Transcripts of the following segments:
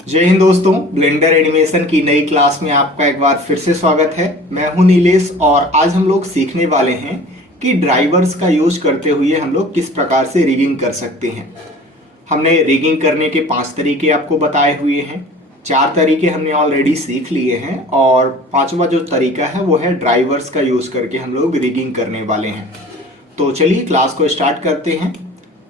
जय हिंद दोस्तों, blender animation की नई क्लास में आपका एक बार फिर से स्वागत है। मैं हूं नीलेश और आज हम लोग सीखने वाले हैं कि ड्राइवर्स का यूज करते हुए हम लोग किस प्रकार से रिगिंग कर सकते हैं। हमने रिगिंग करने के 5 तरीके आपको बताए हुए हैं। 4 तरीके हमने ऑलरेडी सीख लिए हैं और पांचवा जो तरीका है वो है ड्राइवर्स का यूज करके हम लोग रिगिंग करने वाले हैं। तो चलिए क्लास को स्टार्ट करते हैं।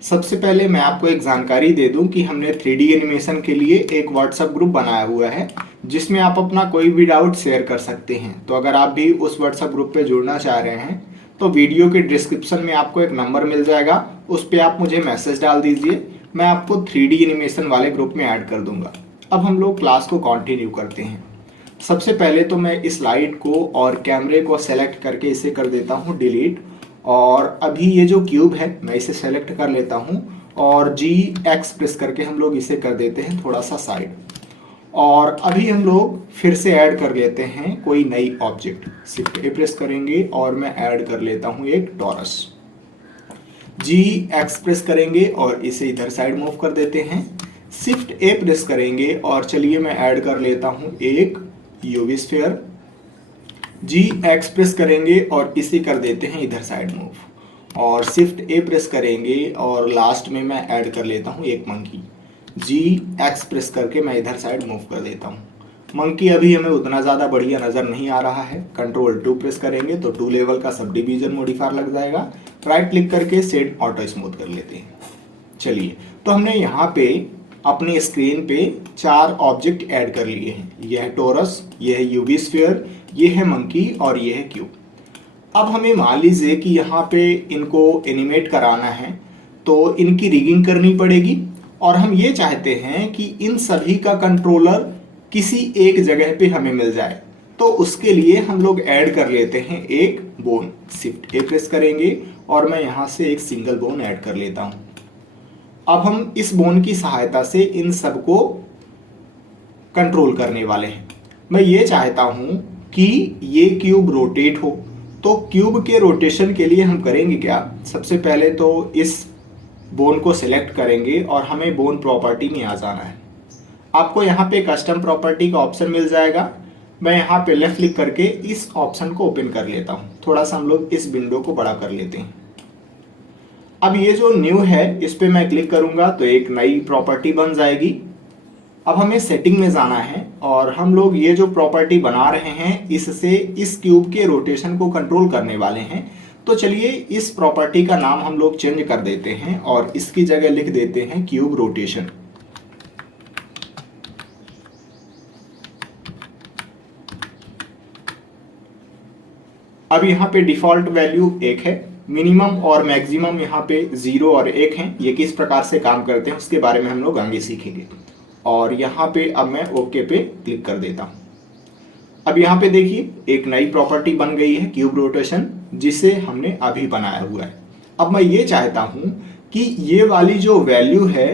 सबसे पहले मैं आपको एक जानकारी दे दूं कि हमने 3D एनिमेशन के लिए एक व्हाट्सएप ग्रुप बनाया हुआ है जिसमें आप अपना कोई भी डाउट शेयर कर सकते हैं। तो अगर आप भी उस व्हाट्सएप ग्रुप पे जुड़ना चाह रहे हैं तो वीडियो के डिस्क्रिप्शन में आपको एक नंबर मिल जाएगा, उस पर आप मुझे मैसेज डाल दीजिए, मैं आपको 3D एनिमेशन वाले ग्रुप में ऐड कर दूंगा। अब हम लोग क्लास को कंटिन्यू करते हैं। सबसे पहले तो मैं इस लाइट को और कैमरे को सेलेक्ट करके इसे कर देता हूँ डिलीट। और अभी ये जो क्यूब है मैं इसे सेलेक्ट कर लेता हूँ और G प्रेस करके हम लोग इसे कर देते हैं थोड़ा सा साइड। और अभी हम लोग फिर से ऐड कर लेते हैं कोई नई ऑब्जेक्ट। शिफ्ट ए प्रेस करेंगे और मैं ऐड कर लेता हूँ एक टॉरस। G प्रेस करेंगे और इसे इधर साइड मूव कर देते हैं। शिफ्ट ए प्रेस करेंगे और चलिए मैं ऐड कर लेता हूँ एक यूवी स्फीयर। G प्रेस करेंगे और इसे कर देते हैं इधर साइड मूव और शिफ्ट ए प्रेस करेंगे और लास्ट में मैं ऐड कर लेता हूँ एक मंकी। G प्रेस करके मैं इधर साइड मूव कर देता हूँ। मंकी अभी हमें उतना ज़्यादा बढ़िया नज़र नहीं आ रहा है। कंट्रोल 2 प्रेस करेंगे तो 2 लेवल का सब डिवीजन मॉडिफायर लग जाएगा। राइट क्लिक करके सेट ऑटो स्मूथ कर लेते हैं। चलिए, तो हमने यहाँ पे अपनी स्क्रीन पे 4 ऑब्जेक्ट ऐड कर लिए हैं। यह है टोरस, यह है यूवी स्फीयर, ये है मंकी और ये है क्यूब। अब हमें मान लीजिए कि यहाँ पे इनको एनिमेट कराना है तो इनकी रिगिंग करनी पड़ेगी और हम ये चाहते हैं कि इन सभी का कंट्रोलर किसी एक जगह पे हमें मिल जाए। तो उसके लिए हम लोग ऐड कर लेते हैं एक बोन। शिफ्ट ए प्रेस करेंगे और मैं यहाँ से एक सिंगल बोन ऐड कर लेता हूँ। अब हम इस बोन की सहायता से इन सबको कंट्रोल करने वाले हैं। मैं ये चाहता हूं कि ये क्यूब रोटेट हो, तो क्यूब के रोटेशन के लिए हम करेंगे क्या, सबसे पहले तो इस बोन को सिलेक्ट करेंगे और हमें बोन प्रॉपर्टी में आ जाना है। आपको यहाँ पे कस्टम प्रॉपर्टी का ऑप्शन मिल जाएगा। मैं यहाँ पे लेफ्ट क्लिक करके इस ऑप्शन को ओपन कर लेता हूँ। थोड़ा सा हम लोग इस विंडो को बड़ा कर लेते हैं। अब ये जो न्यू है इस पे मैं क्लिक करूंगा तो एक नई प्रॉपर्टी बन जाएगी। अब हमें सेटिंग में जाना है और हम लोग ये जो प्रॉपर्टी बना रहे हैं इससे इस क्यूब के रोटेशन को कंट्रोल करने वाले हैं। तो चलिए इस प्रॉपर्टी का नाम हम लोग चेंज कर देते हैं और इसकी जगह लिख देते हैं क्यूब रोटेशन। अब यहाँ पे डिफॉल्ट वैल्यू 1 है। मिनिमम और मैक्सिमम यहाँ पे 0 और 1 हैं। ये किस प्रकार से काम करते हैं उसके बारे में हम लोग आगे सीखेंगे। और यहाँ पे अब मैं ओके पे क्लिक कर देता हूँ। अब यहाँ पे देखिए एक नई प्रॉपर्टी बन गई है क्यूब रोटेशन, जिसे हमने अभी बनाया हुआ है। अब मैं ये चाहता हूँ कि ये वाली जो वैल्यू है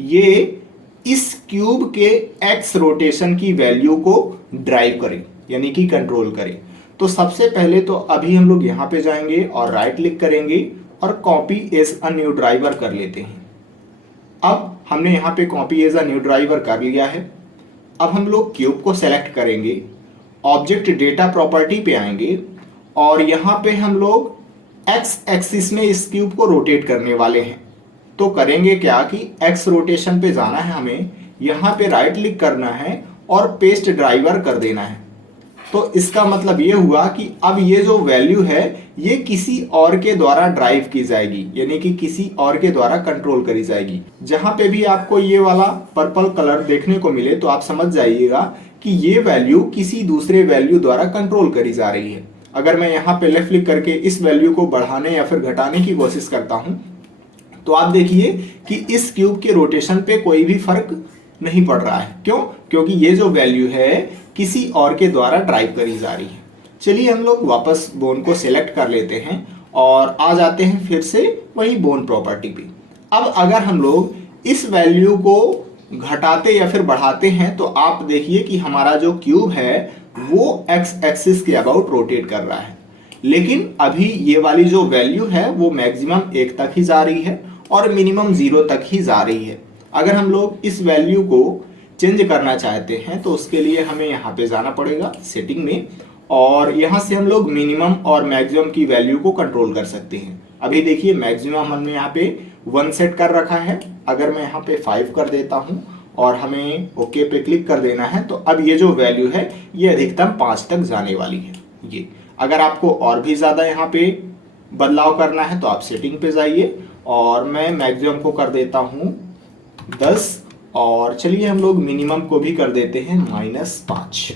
ये इस क्यूब के एक्स रोटेशन की वैल्यू को ड्राइव करे, यानी कि कंट्रोल करे। तो सबसे पहले तो अभी हम लोग यहाँ पे जाएंगे और राइट क्लिक करेंगे और copy as a new driver कर लेते हैं। अब हमने यहाँ पे copy as a new driver कर लिया है। अब हम लोग क्यूब को सेलेक्ट करेंगे, ऑब्जेक्ट डेटा प्रॉपर्टी पे आएंगे और यहाँ पे हम लोग एक्स एक्सिस में इस क्यूब को रोटेट करने वाले हैं। तो करेंगे क्या कि एक्स रोटेशन पे जाना है, हमें यहाँ पे राइट क्लिक करना है और पेस्ट ड्राइवर कर देना है। तो इसका मतलब ये हुआ कि अब ये जो वैल्यू है ये किसी और के द्वारा ड्राइव की जाएगी, यानी कि किसी और के द्वारा कंट्रोल करी जाएगी। जहां पे भी आपको ये वाला पर्पल कलर देखने को मिले तो आप समझ जाइएगा कि ये वैल्यू किसी दूसरे वैल्यू द्वारा कंट्रोल करी जा रही है। अगर मैं यहाँ पे लेफ्ट क्लिक करके इस वैल्यू को बढ़ाने या फिर घटाने की कोशिश करता हूं तो आप देखिए कि इस क्यूब के रोटेशन पे कोई भी फर्क नहीं पड़ रहा है। क्यों? क्योंकि ये जो वैल्यू है किसी और के द्वारा ड्राइव करी जा रही है। चलिए हम लोग वापस बोन को सिलेक्ट कर लेते हैं और आ जाते हैं फिर से वही बोन प्रॉपर्टी पे। अब अगर हम लोग इस वैल्यू को घटाते या फिर बढ़ाते हैं तो आप देखिए कि हमारा जो क्यूब है वो एक्स एक्सिस के अबाउट रोटेट कर रहा है। लेकिन अभी ये वाली जो वैल्यू है वो मैक्सिमम 1 तक ही जा रही है और मिनिमम 0 तक ही जा रही है। अगर हम लोग इस वैल्यू को चेंज करना चाहते हैं तो उसके लिए हमें यहाँ पे जाना पड़ेगा सेटिंग में, और यहाँ से हम लोग मिनिमम और मैक्सिमम की वैल्यू को कंट्रोल कर सकते हैं। अभी देखिए मैक्सिमम हमने यहाँ पे 1 सेट कर रखा है, अगर मैं यहाँ पे 5 कर देता हूँ और हमें ओके पे क्लिक कर देना है तो अब ये जो वैल्यू है ये अधिकतम 5 तक जाने वाली है। ये अगर आपको और भी ज़्यादा यहाँ पे बदलाव करना है तो आप सेटिंग पे जाइए और मैं मैक्सिमम को कर देता हूँ 10, और चलिए हम लोग मिनिमम को भी कर देते हैं -5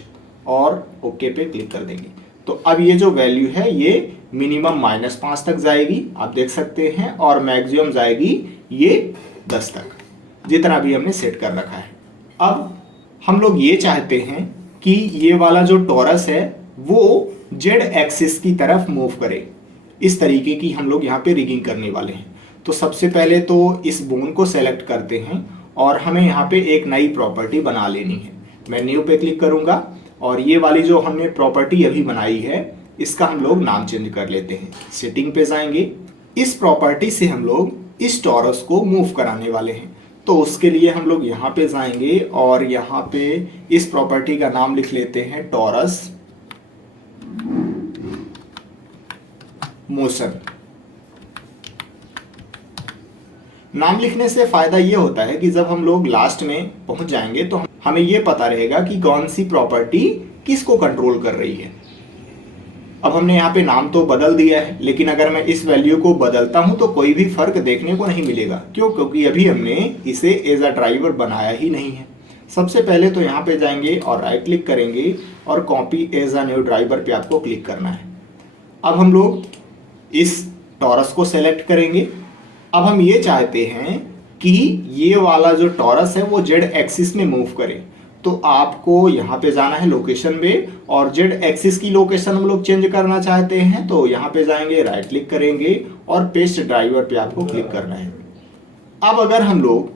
और ओके पे क्लिक कर देंगे। तो अब ये जो वैल्यू है ये मिनिमम -5 तक जाएगी, आप देख सकते हैं, और मैक्सिमम जाएगी ये 10 तक, जितना भी हमने सेट कर रखा है। अब हम लोग ये चाहते हैं कि ये वाला जो टॉरस है वो जेड एक्सिस की तरफ मूव करे, इस तरीके की हम लोग यहाँ पे रिगिंग करने वाले हैं। तो सबसे पहले तो इस बोन को सेलेक्ट करते हैं और हमें यहाँ पे एक नई प्रॉपर्टी बना लेनी है। मैं न्यू पे क्लिक करूँगा और ये वाली जो हमने प्रॉपर्टी अभी बनाई है इसका हम लोग नाम चेंज कर लेते हैं। सेटिंग पे जाएंगे, इस प्रॉपर्टी से हम लोग इस टॉरस को मूव कराने वाले हैं। तो उसके लिए हम लोग यहाँ पे जाएंगे और यहाँ पे इस प्रॉपर्टी का नाम लिख लेते हैं टॉरस मोशन। नाम लिखने से फायदा ये होता है कि जब हम लोग लास्ट में पहुंच जाएंगे तो हमें ये पता रहेगा कि कौन सी प्रॉपर्टी किसको कंट्रोल कर रही है। अब हमने यहाँ पे नाम तो बदल दिया है, लेकिन अगर मैं इस वैल्यू को बदलता हूं तो कोई भी फर्क देखने को नहीं मिलेगा। क्यों? क्योंकि अभी हमने इसे एज अ ड्राइवर बनाया ही नहीं है। सबसे पहले तो यहाँ पे जाएंगे और राइट क्लिक करेंगे और copy as a new driver पे आपको क्लिक करना है। अब हम लोग इस टॉरस को सेलेक्ट करेंगे। अब हम ये चाहते हैं कि ये वाला जो टॉरस है वो जेड एक्सिस में मूव करे, तो आपको यहाँ पे जाना है लोकेशन में, और जेड एक्सिस की लोकेशन हम लोग चेंज करना चाहते हैं तो यहाँ पे जाएंगे, राइट क्लिक करेंगे और पेस्ट ड्राइवर पे आपको क्लिक करना है। अब अगर हम लोग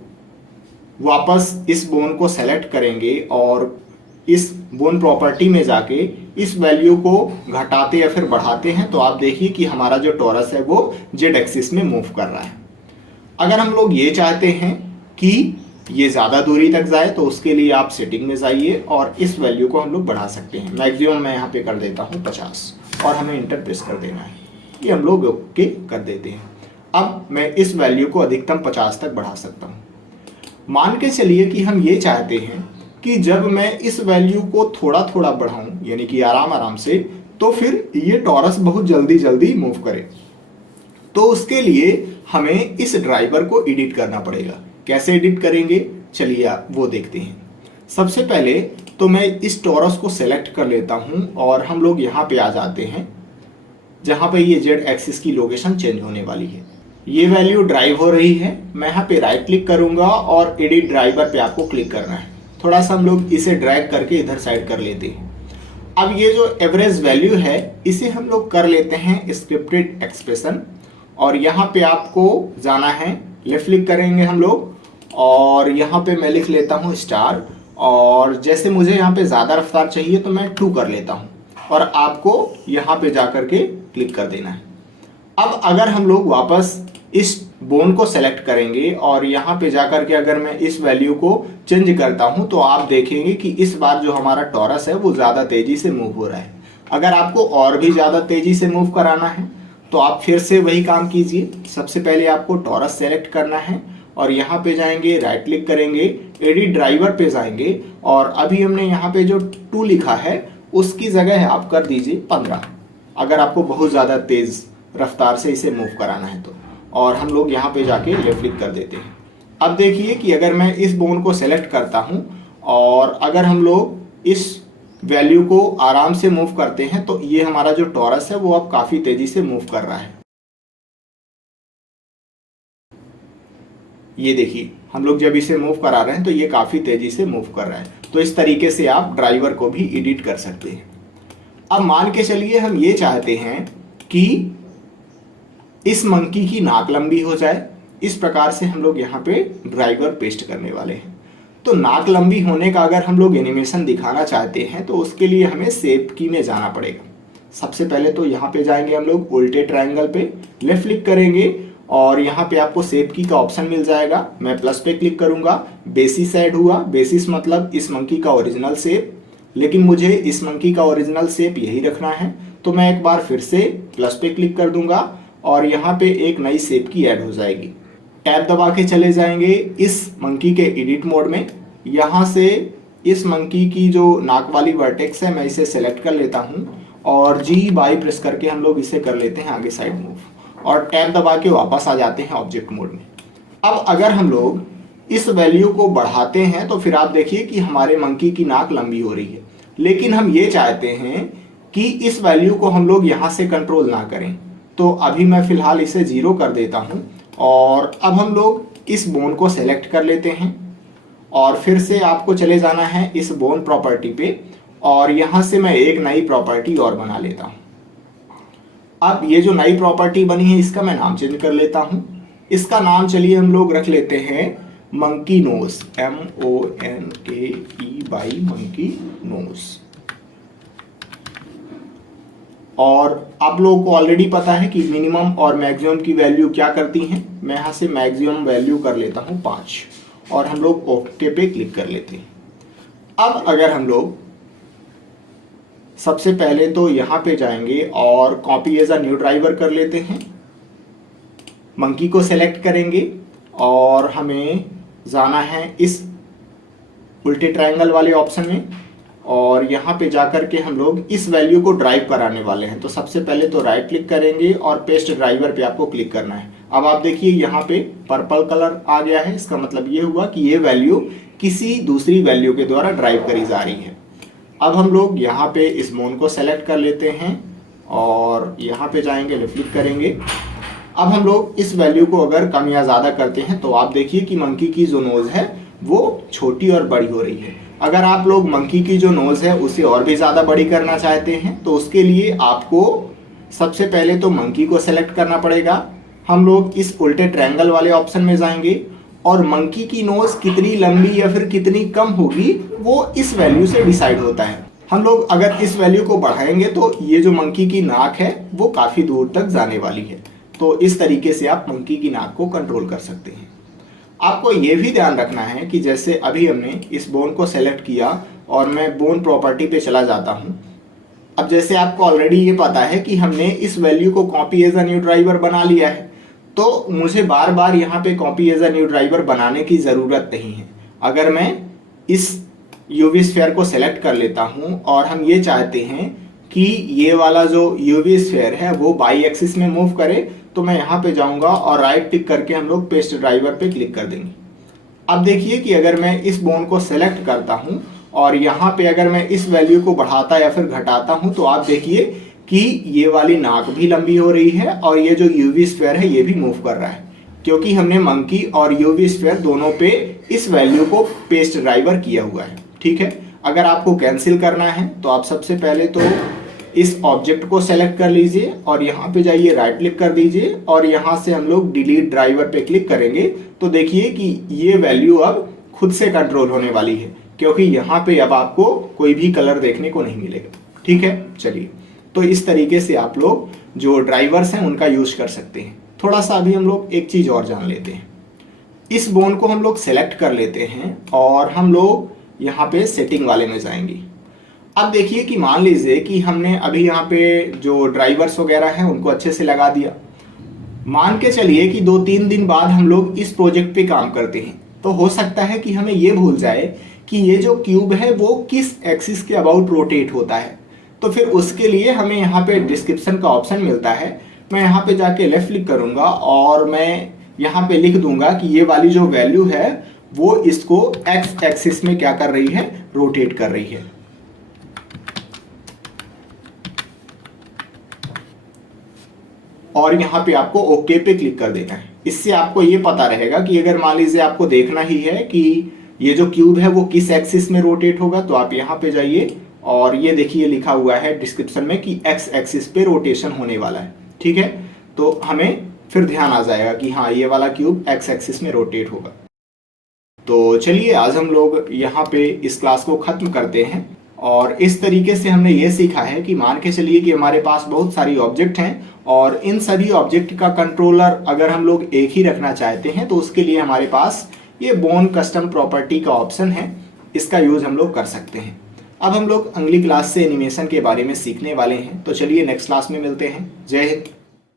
वापस इस बोन को सेलेक्ट करेंगे और इस बोन प्रॉपर्टी में जाके इस वैल्यू को घटाते या फिर बढ़ाते हैं तो आप देखिए कि हमारा जो टॉरस है वो जेड एक्सिस में मूव कर रहा है। अगर हम लोग ये चाहते हैं कि ये ज़्यादा दूरी तक जाए तो उसके लिए आप सेटिंग में जाइए और इस वैल्यू को हम लोग बढ़ा सकते हैं। मैक्सिमम मैं यहाँ पे कर देता हूँ 50 और हमें इंटर प्रेस कर देना है। ये हम लोग ओके कर देते हैं। अब मैं इस वैल्यू को अधिकतम 50 तक बढ़ा सकता हूँ। मान के चलिए कि हम ये चाहते हैं कि जब मैं इस वैल्यू को थोड़ा थोड़ा बढ़ाऊँ, यानी कि आराम आराम से, तो फिर ये टॉरस बहुत जल्दी जल्दी मूव करे। तो उसके लिए हमें इस ड्राइवर को एडिट करना पड़ेगा। कैसे एडिट करेंगे चलिए आप वो देखते हैं। सबसे पहले तो मैं इस टॉरस को सेलेक्ट कर लेता हूं और हम लोग यहाँ पे आ जाते हैं जहाँ पे ये जेड एक्सिस की लोकेशन चेंज होने वाली है। ये वैल्यू ड्राइव हो रही है। मैं यहाँ पे राइट क्लिक करूंगा और एडिट ड्राइवर पे आपको क्लिक करना है। थोड़ा सा हम लोग इसे ड्रैग करके इधर साइड कर लेते हैं। अब ये जो एवरेज वैल्यू है इसे हम लोग कर लेते हैं स्क्रिप्टेड एक्सप्रेशन, और यहाँ पे आपको जाना है, लेफ्ट क्लिक करेंगे हम लोग और यहाँ पे मैं लिख लेता हूँ स्टार, और जैसे मुझे यहाँ पे ज़्यादा रफ्तार चाहिए तो मैं 2 कर लेता हूँ और आपको यहाँ पे जा कर के क्लिक कर देना है। अब अगर हम लोग वापस इस बोन को सेलेक्ट करेंगे और यहाँ पे जा कर के अगर मैं इस वैल्यू को चेंज करता हूँ तो आप देखेंगे कि इस बार जो हमारा टॉरस है वो ज़्यादा तेज़ी से मूव हो रहा है। अगर आपको और भी ज़्यादा तेज़ी से मूव कराना है तो आप फिर से वही काम कीजिए। सबसे पहले आपको टॉरस सेलेक्ट करना है और यहाँ पे जाएंगे, राइट क्लिक करेंगे, एडिट ड्राइवर पे जाएंगे और अभी हमने यहाँ पे जो 2 लिखा है उसकी जगह आप कर दीजिए 15, अगर आपको बहुत ज़्यादा तेज़ रफ्तार से इसे मूव कराना है तो। और हम लोग यहाँ पे जाके लेफ्ट क्लिक कर देते हैं। अब देखिए कि अगर मैं इस बोन को सेलेक्ट करता हूँ और अगर हम लोग इस वैल्यू को आराम से मूव करते हैं तो ये हमारा जो टॉरस है वो अब काफ़ी तेज़ी से मूव कर रहा है। ये देखिए हम लोग जब इसे मूव करा रहे हैं तो ये काफ़ी तेज़ी से मूव कर रहा है। तो इस तरीके से आप ड्राइवर को भी एडिट कर सकते हैं। अब मान के चलिए हम ये चाहते हैं कि इस मंकी की नाक लंबी हो जाए। इस प्रकार से हम लोग यहाँ पे ड्राइवर पेस्ट करने वाले हैं। तो नाक लंबी होने का अगर हम लोग एनिमेशन दिखाना चाहते हैं तो उसके लिए हमें शेप की में जाना पड़ेगा। सबसे पहले तो यहाँ पे जाएंगे हम लोग उल्टे ट्रायंगल पे, लेफ्ट क्लिक करेंगे और यहाँ पे आपको शेप की का ऑप्शन मिल जाएगा। मैं प्लस पे क्लिक करूँगा, बेसिस ऐड हुआ। बेसिस मतलब इस मंकी का ओरिजिनल शेप, लेकिन मुझे इस मंकी का ओरिजिनल शेप यही रखना है, तो मैं एक बार फिर से प्लस पे क्लिक कर दूंगा और यहाँ पे एक नई शेप की ऐड हो जाएगी। टैब दबा के चले जाएंगे इस मंकी के एडिट मोड में। यहाँ से इस मंकी की जो नाक वाली वर्टेक्स है मैं इसे सेलेक्ट कर लेता हूँ और जी बाई प्रेस करके हम लोग इसे कर लेते हैं आगे साइड मूव और टैब दबा के वापस आ जाते हैं ऑब्जेक्ट मोड में। अब अगर हम लोग इस वैल्यू को बढ़ाते हैं तो फिर आप देखिए कि हमारे मंकी की नाक लंबी हो रही है, लेकिन हम ये चाहते हैं कि इस वैल्यू को हम लोग यहाँ से कंट्रोल ना करें। तो अभी मैं फिलहाल इसे 0 कर देता हूँ और अब हम लोग इस बोन को सेलेक्ट कर लेते हैं और फिर से आपको चले जाना है इस बोन प्रॉपर्टी पे और यहाँ से मैं एक नई प्रॉपर्टी और बना लेता हूँ। अब ये जो नई प्रॉपर्टी बनी है इसका मैं नाम चेंज कर लेता हूँ। इसका नाम चलिए हम लोग रख लेते हैं monkey nose, MONKEY monkey nose. और आप लोगों को ऑलरेडी पता है कि मिनिमम और मैक्सिमम की वैल्यू क्या करती हैं। मैं यहाँ से मैक्सिमम वैल्यू कर लेता हूँ 5 और हम लोग ओके पे क्लिक कर लेते हैं। अब अगर हम लोग सबसे पहले तो यहाँ पे जाएंगे और copy as a new driver कर लेते हैं, मंकी को सेलेक्ट करेंगे और हमें जाना है इस उल्टे ट्रायंगल वाले ऑप्शन में और यहाँ पे जाकर के हम लोग इस वैल्यू को ड्राइव कराने वाले हैं। तो सबसे पहले तो राइट क्लिक करेंगे और पेस्ट ड्राइवर पे आपको क्लिक करना है। अब आप देखिए यहाँ पे पर्पल कलर आ गया है, इसका मतलब ये हुआ कि ये वैल्यू किसी दूसरी वैल्यू के द्वारा ड्राइव करी जा रही है। अब हम लोग यहाँ पे इस बोन को सेलेक्ट कर लेते हैं और यहाँ पे जाएंगे, लेफ्ट क्लिक करेंगे। अब हम लोग इस वैल्यू को अगर कम या ज़्यादा करते हैं तो आप देखिए कि मंकी की जो नोज़ है वो छोटी और बड़ी हो रही है। अगर आप लोग मंकी की जो नोज़ है उसे और भी ज़्यादा बड़ी करना चाहते हैं तो उसके लिए आपको सबसे पहले तो मंकी को सेलेक्ट करना पड़ेगा। हम लोग इस उल्टे ट्रायंगल वाले ऑप्शन में जाएंगे और मंकी की नोज़ कितनी लंबी या फिर कितनी कम होगी वो इस वैल्यू से डिसाइड होता है। हम लोग अगर इस वैल्यू को बढ़ाएंगे तो ये जो मंकी की नाक है वो काफ़ी दूर तक जाने वाली है। तो इस तरीके से आप मंकी की नाक को कंट्रोल कर सकते हैं। आपको ये भी ध्यान रखना है कि जैसे अभी हमने इस बोन को सेलेक्ट किया और मैं बोन प्रॉपर्टी पे चला जाता हूँ। अब जैसे आपको ऑलरेडी ये पता है कि हमने इस वैल्यू को copy as a new driver बना लिया है, तो मुझे बार बार यहाँ पे copy as a new driver बनाने की ज़रूरत नहीं है। अगर मैं इस यूवी स्फीयर को सेलेक्ट कर लेता हूँ और हम ये चाहते हैं कि ये वाला जो यूवी स्फीयर है वो बाई एक्सिस में मूव करे, तो मैं यहाँ पे जाऊँगा और राइट क्लिक करके हम लोग पेस्ट ड्राइवर पे क्लिक कर देंगे। अब देखिए कि अगर मैं इस बोन को सेलेक्ट करता हूँ और यहाँ पे अगर मैं इस वैल्यू को बढ़ाता या फिर घटाता हूँ तो आप देखिए कि ये वाली नाक भी लंबी हो रही है और ये जो यूवी स्फीयर है ये भी मूव कर रहा है, क्योंकि हमने मंकी और यूवी स्फीयर दोनों पे इस वैल्यू को पेस्ट ड्राइवर किया हुआ है। ठीक है, अगर आपको कैंसिल करना है तो आप सबसे पहले तो इस ऑब्जेक्ट को सेलेक्ट कर लीजिए और यहाँ पे जाइए, राइट क्लिक कर दीजिए और यहाँ से हम लोग डिलीट ड्राइवर पे क्लिक करेंगे तो देखिए कि ये वैल्यू अब खुद से कंट्रोल होने वाली है, क्योंकि यहाँ पे अब आपको कोई भी कलर देखने को नहीं मिलेगा। ठीक है, चलिए, तो इस तरीके से आप लोग जो ड्राइवर्स हैं उनका यूज कर सकते हैं। थोड़ा सा अभी हम लोग एक चीज़ और जान लेते हैं। इस बोन को हम लोग सेलेक्ट कर लेते हैं और हम लोग यहाँ पे सेटिंग वाले में जाएंगे। अब देखिए कि मान लीजिए कि हमने अभी यहाँ पे जो ड्राइवर्स वगैरह हैं उनको अच्छे से लगा दिया। मान के चलिए कि 2-3 दिन बाद हम लोग इस प्रोजेक्ट पे काम करते हैं, तो हो सकता है कि हमें ये भूल जाए कि ये जो क्यूब है वो किस एक्सिस के अबाउट रोटेट होता है। तो फिर उसके लिए हमें यहाँ पे डिस्क्रिप्शन का ऑप्शन मिलता है। मैं यहाँ पे जाके लेफ्ट क्लिक करूँगा और मैं यहाँ पे लिख दूंगा कि ये वाली जो वैल्यू है वो इसको एक्स एक्सिस में क्या कर रही है, रोटेट कर रही है। और यहाँ पे आपको ओके पे क्लिक कर देना है। इससे आपको ये पता रहेगा कि अगर मान लीजिए आपको देखना ही है कि ये जो क्यूब है वो किस एक्सिस में रोटेट होगा, तो आप यहाँ पे जाइए और ये देखिए लिखा हुआ है डिस्क्रिप्शन में कि एक्स एक्सिस पे रोटेशन होने वाला है। ठीक है, तो हमें फिर ध्यान आ जाएगा कि हाँ ये वाला क्यूब एक्स एक्सिस में रोटेट होगा। तो चलिए आज हम लोग यहाँ पे इस क्लास को ख़त्म करते हैं। और इस तरीके से हमने ये सीखा है कि मान के चलिए कि हमारे पास बहुत सारी ऑब्जेक्ट हैं और इन सभी ऑब्जेक्ट का कंट्रोलर अगर हम लोग एक ही रखना चाहते हैं तो उसके लिए हमारे पास ये बोन कस्टम प्रॉपर्टी का ऑप्शन है, इसका यूज हम लोग कर सकते हैं। अब हम लोग अगली क्लास से एनिमेशन के बारे में सीखने वाले हैं, तो चलिए नेक्स्ट क्लास में मिलते हैं। जय हिंद।